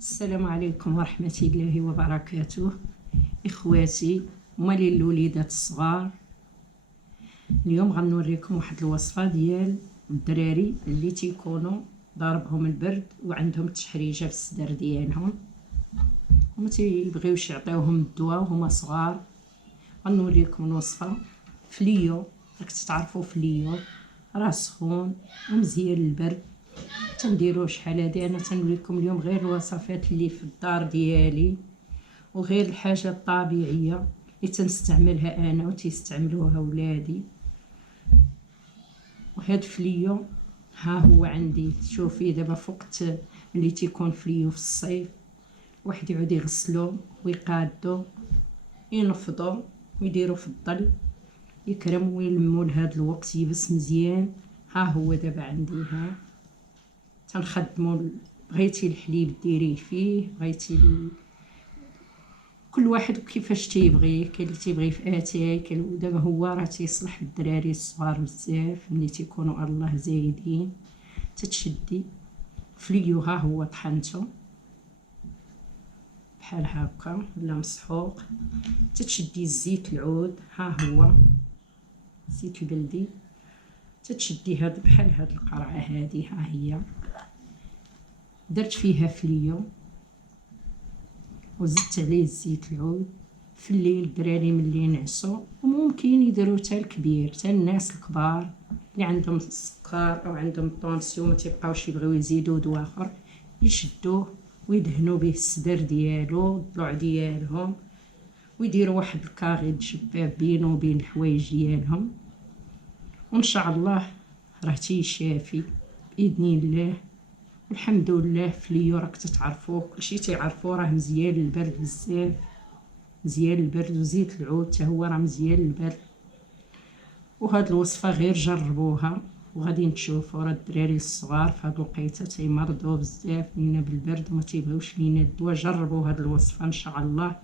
السلام عليكم ورحمة الله وبركاته. إخواتي ومالي الوليدات الصغار، اليوم غنوريكم واحد الوصفة ديال الدراري اللي تيكونوا ضاربهم البرد وعندهم تحريجة في الصدر ديالهم وما تيبغيوش يعطيوهم الدواء وهما صغار. غنوريكم الوصفة. فليو، راك تعرفوا فليو راه سخون ومزيان للبرد. تنديروا شحال هادي. انا تنوريكم اليوم غير الوصفات اللي في الدار ديالي وغير الحاجه الطبيعيه اللي تنستعملها انا وتيستعملوها ولادي. وهاد فليو ها هو عندي. شوفي دابا فوقت اللي تيكون فليو في الصيف واحد يعود يغسلو ويقادو ينفضو ويديرو في الظل يكرم ويلمو لهاد الوقت يبس مزيان. ها هو دابا عندي. ها تنخدموا بغيتي الحليب ديريه فيه، بغيتي كل واحد كيفاش تيبغي. كاين اللي تيبغي في اتاي، دابا هو راه تيصلح للدراري الصغار بزاف ملي تيكونوا الله زايدين. تتشدي فليو ها هو طحنته بحال هكا ولا مسحوق. تتشدي الزيت العود ها هو زيت البلدي. تتشدي هاد بحال هاد القرعه هادي ها هي درت فيها فليو وزدت عليه الزيت العود. في الليل الدراري ملي ينعسوا وممكن يديروا حتى الكبير، حتى الناس الكبار اللي عندهم السكر او عندهم الطونسيون ما تيبقاوش يبغيو يزيدوا دواء اخر يشدوه ويدهنوا به الصدر ديالو الضلوع ديالهم ويديروا واحد الكاغي جباب بينه وبين الحوايج ديالهم. وان شاء الله راه تيشافي باذن الله. الحمد لله. فليو راك تتعرفوه كلشي تيعرفوه راه مزيان للبرد بزاف، مزيان للبرد. وزيت العود حتى هو راه مزيان للبرد. وهاد الوصفه غير جربوها وغادي تشوفوا راه الدراري الصغار في هاد الوقيته تيمرضوا بزاف لينا بالبرد وما تيبغيوش لينا الدواء. جربوا هاد الوصفه ان شاء الله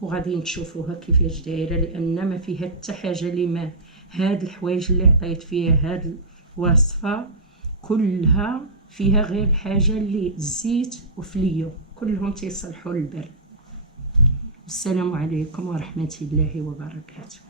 وغادي تشوفوها كيفاش دايره، لان ما فيها حتى حاجه اللي ما هاد الحوايج اللي عطيت فيها هاد الوصفه كلها فيها غير الحاجه اللي الزيت وفليو كلهم تيصلحوا للبرد. السلام عليكم ورحمه الله وبركاته.